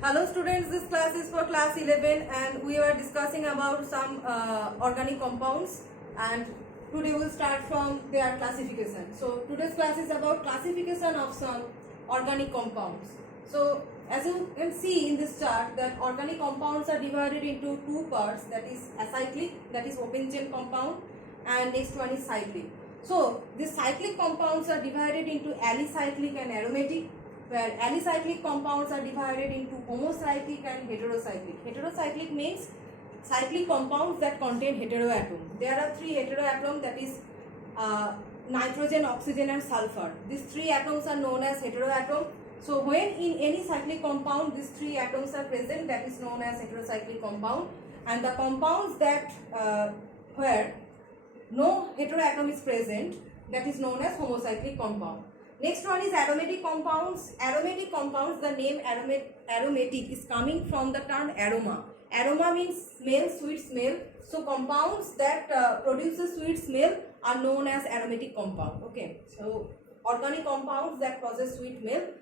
Hello students, this class is for class 11 and we are discussing about some organic compounds, and today we will start from their classification. So today's class is about classification of some organic compounds. So as you can see in this chart that organic compounds are divided into two parts, that is acyclic, that is open chain compound, and next one is cyclic. So these cyclic compounds are divided into alicyclic and aromatic, where alicyclic compounds are divided into homocyclic and heterocyclic. Heterocyclic means cyclic compounds that contain heteroatom. There are three heteroatoms, that is nitrogen, oxygen and sulfur. These three atoms are known as heteroatom. So when in any cyclic compound these three atoms are present, that is known as heterocyclic compound. And the compounds that where no heteroatom is present, that is known as homocyclic compound. Next one is aromatic compounds. Aromatic compounds, the name aromatic is coming from the term aroma. Aroma means smell, sweet smell. So compounds that produce a sweet smell are known as aromatic compound. Okay. So organic compounds that causes sweet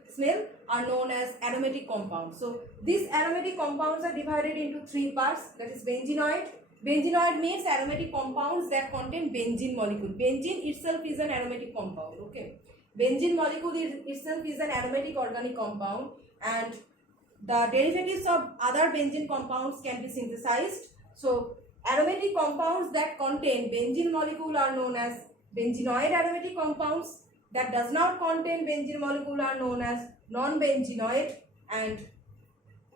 smell are known as aromatic compounds. So these aromatic compounds are divided into three parts, that is benzenoid. Benzenoid means aromatic compounds that contain benzene molecule. Benzene itself is an aromatic compound. Okay. Benzene molecule itself is an aromatic organic compound, and the derivatives of other benzene compounds can be synthesized. So aromatic compounds that contain benzene molecule are known as benzenoid aromatic compounds. That does not contain benzene molecule are known as non-benzenoid, and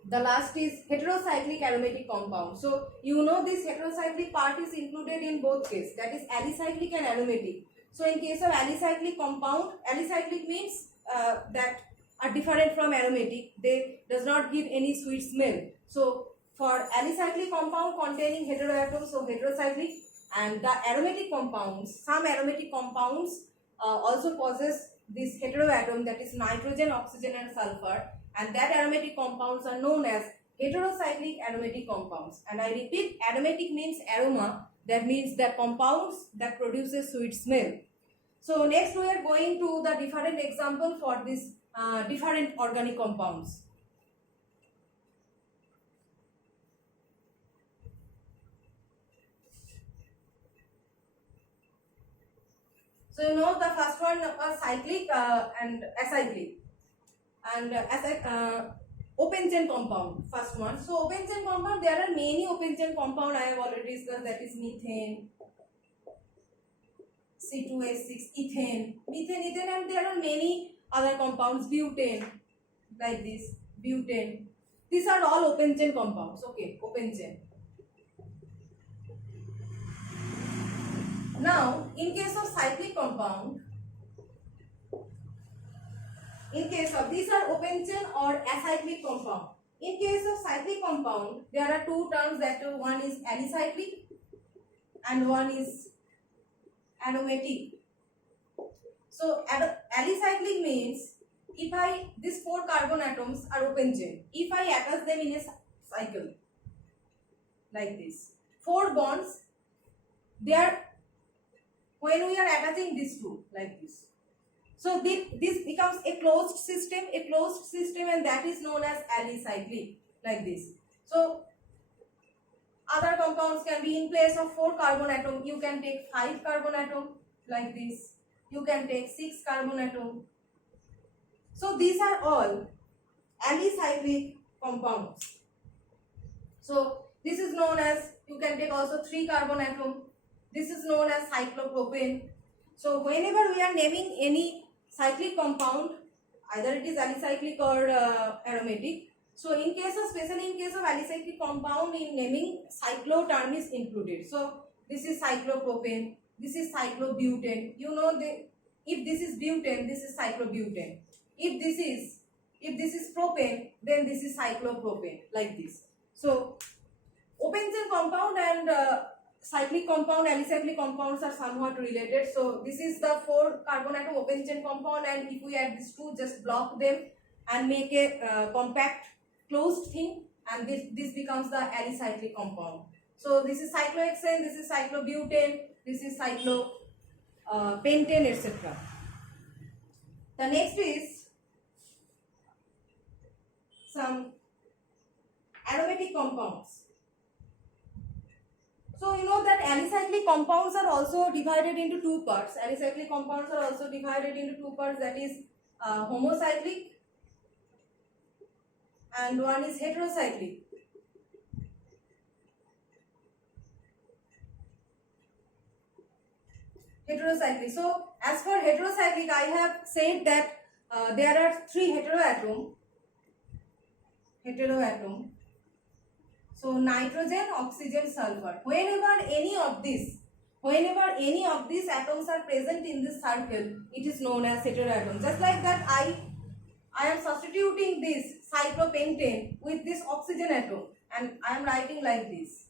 the last is heterocyclic aromatic compound. So you know this heterocyclic part is included in both cases, that is alicyclic and aromatic. So in case of alicyclic compound, alicyclic means that are different from aromatic. They does not give any sweet smell. So for alicyclic compound containing heteroatom, so heterocyclic, and the aromatic compounds, some aromatic compounds also possess this heteroatom, that is nitrogen, oxygen and sulfur, and that aromatic compounds are known as heterocyclic aromatic compounds. And I repeat, aromatic means aroma, that means the compounds that produces sweet smell. So next we are going to the different example for these different organic compounds. So you know the first one was cyclic and acyclic, and open chain compound, first one. So open chain compound, there are many open chain compound I have already discussed, that is methane, C2H6, ethane, and there are many other compounds, butane, like this, butane. These are all open chain compounds. Okay, open chain. Now, in case of cyclic compound, in case of these are open chain or acyclic compound. In case of cyclic compound, there are two terms, that one is alicyclic and one is aromatic. So alicyclic means if these four carbon atoms are open chain, if I attach them in a cycle like this, four bonds, they are, when we are attaching these two like this, so this becomes a closed system, and that is known as alicyclic, like this. So other compounds can be, in place of 4 carbon atom, you can take 5 carbon atom like this. You can take 6 carbon atom. So these are all alicyclic compounds. So this is known as, you can take also 3 carbon atom. This is known as cyclopropane. So whenever we are naming any cyclic compound, either it is alicyclic or aromatic, so in case of, especially in case of alicyclic compound, in naming cyclo term is included. So this is cyclopropane, this is cyclobutane. You know, if this is butane, this is cyclobutane. If this is propane, then this is cyclopropane, like this. So open chain compound and cyclic compound, alicyclic compounds are somewhat related. So this is the 4 carbon atom open chain compound, and if we add these two, just block them and make a compact closed thing, and this becomes the alicyclic compound. So this is cyclohexane, this is cyclobutane, this is cyclopentane, etc. The next is some aromatic compounds. So you know that alicyclic compounds are also divided into two parts. Alicyclic compounds are also divided into two parts, that is homocyclic and one is heterocyclic. Heterocyclic. So as for heterocyclic, I have said that there are three heteroatom. So nitrogen, oxygen, sulfur. Whenever any of these atoms are present in this circle, it is known as heteroatom. Just like that, I am substituting this cyclopentane with this oxygen atom, and I am writing like this.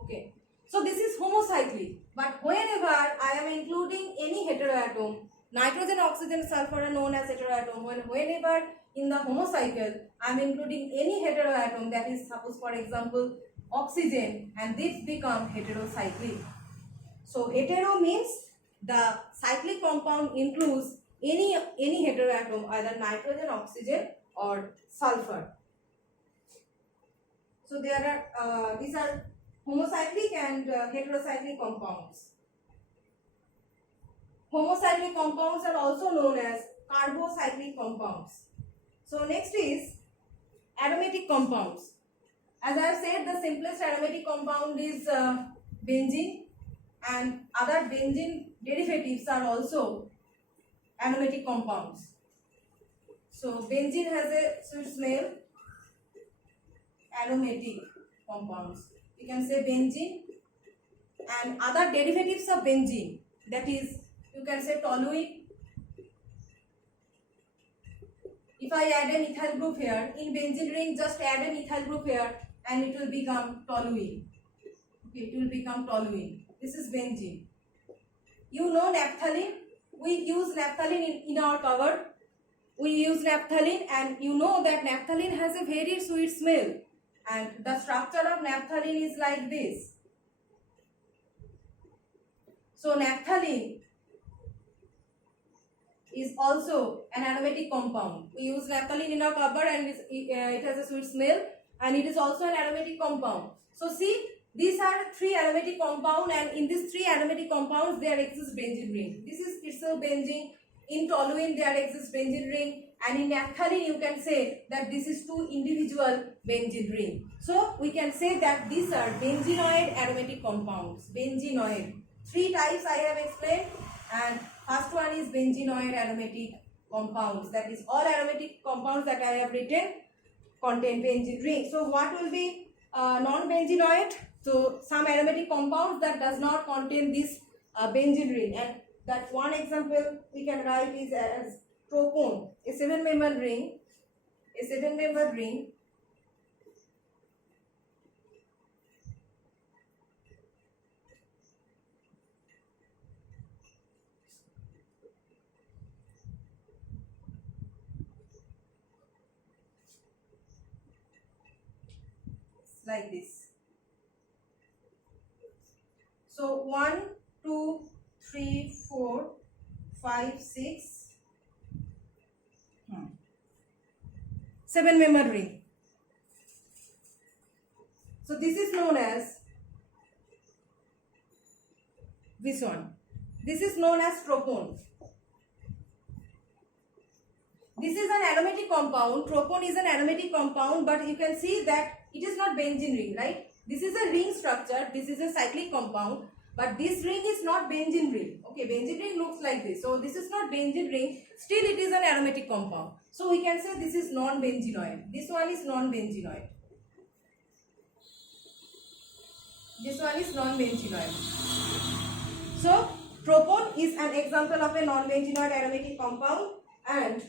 Okay. So this is homocyclic. But whenever I am including any heteroatom, nitrogen, oxygen, sulfur are known as heteroatom. Whenever in the homocycle I am including any heteroatom, that is, suppose for example oxygen, and this become heterocyclic. So hetero means the cyclic compound includes any heteroatom, either nitrogen, oxygen or sulfur. So there are these are homocyclic and heterocyclic compounds. Homocyclic compounds are also known as carbocyclic compounds. So next is aromatic compounds. As I have said, the simplest aromatic compound is benzene, and other benzene derivatives are also aromatic compounds. So benzene has a sweet smell. Aromatic compounds, you can say benzene and other derivatives of benzene, that is, you can say toluene. If I add an ethyl group here in benzene ring, just add an ethyl group here and it will become toluene. Okay, it will become toluene. This is benzene. You know naphthalene. We use naphthalene in our cover. We use naphthalene, and you know that naphthalene has a very sweet smell. And the structure of naphthalene is like this. So naphthalene is also an aromatic compound. We use naphthalene in our cover, and it has a sweet smell, and it is also an aromatic compound. So see, these are three aromatic compounds, and in these three aromatic compounds there exists benzene ring. This is itself benzene. In toluene there exists benzene ring, and in naphthalene you can say that this is two individual benzene ring. So we can say that these are benzenoid aromatic compounds. Benzenoid. Three types I have explained, and first one is benzenoid aromatic compounds. That is, all aromatic compounds that I have written contain benzene ring. So what will be non-benzenoid? So some aromatic compounds that does not contain this benzene ring, and that one example we can write is as propone, a 7-membered ring. Like this. So 1, 2, 3, 4, 5, 6, 7-membered ring. So this is known as this one. This is known as propone. This is an aromatic compound. Propone is an aromatic compound, but you can see that it is not benzene ring, right? This is a ring structure. This is a cyclic compound, but this ring is not benzene ring. Okay, benzene ring looks like this. So this is not benzene ring. Still, it is an aromatic compound. So we can say this is non-benzenoid. This one is non-benzenoid. This one is non-benzenoid. So propone is an example of a non-benzenoid aromatic compound, and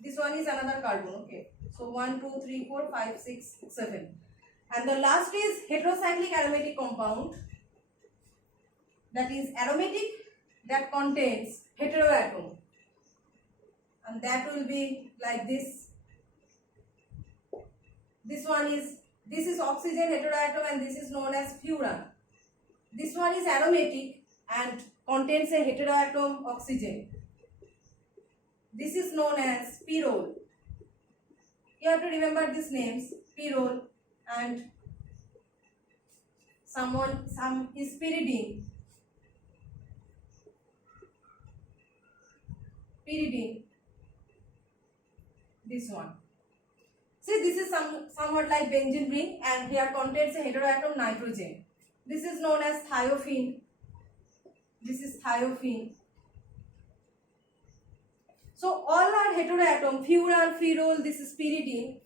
this one is another carbon. Okay, so 1, 2, 3, 4, 5, 6, 7. And the last is heterocyclic aromatic compound, that is aromatic that contains heteroatom, and that will be like this. This is oxygen heteroatom, and this is known as furan. This one is aromatic and contains a heteroatom oxygen. This is known as pyrrole. You have to remember these names, pyrrole and some is pyridine. Pyridine. This one. See, this is somewhat like benzene ring, and here contains a heteroatom nitrogen. This is known as thiophene. This is thiophene. So all are heteroatom, furan, pyrrole, this is pyridine,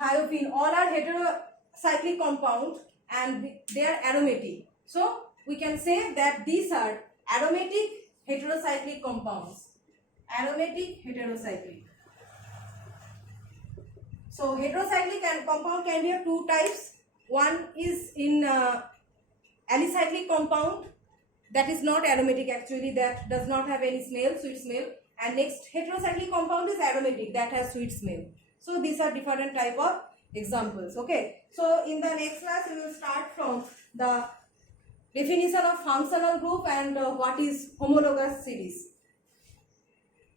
thiophene, all are heterocyclic compound and they are aromatic. So we can say that these are aromatic heterocyclic compounds. Aromatic heterocyclic. So heterocyclic and compound can be of two types. One is in alicyclic compound, that is not aromatic actually, that does not have any smell, sweet smell. And next heterocyclic compound is aromatic, that has sweet smell. So these are different type of examples. Okay. So in the next class we will start from the definition of functional group and what is homologous series.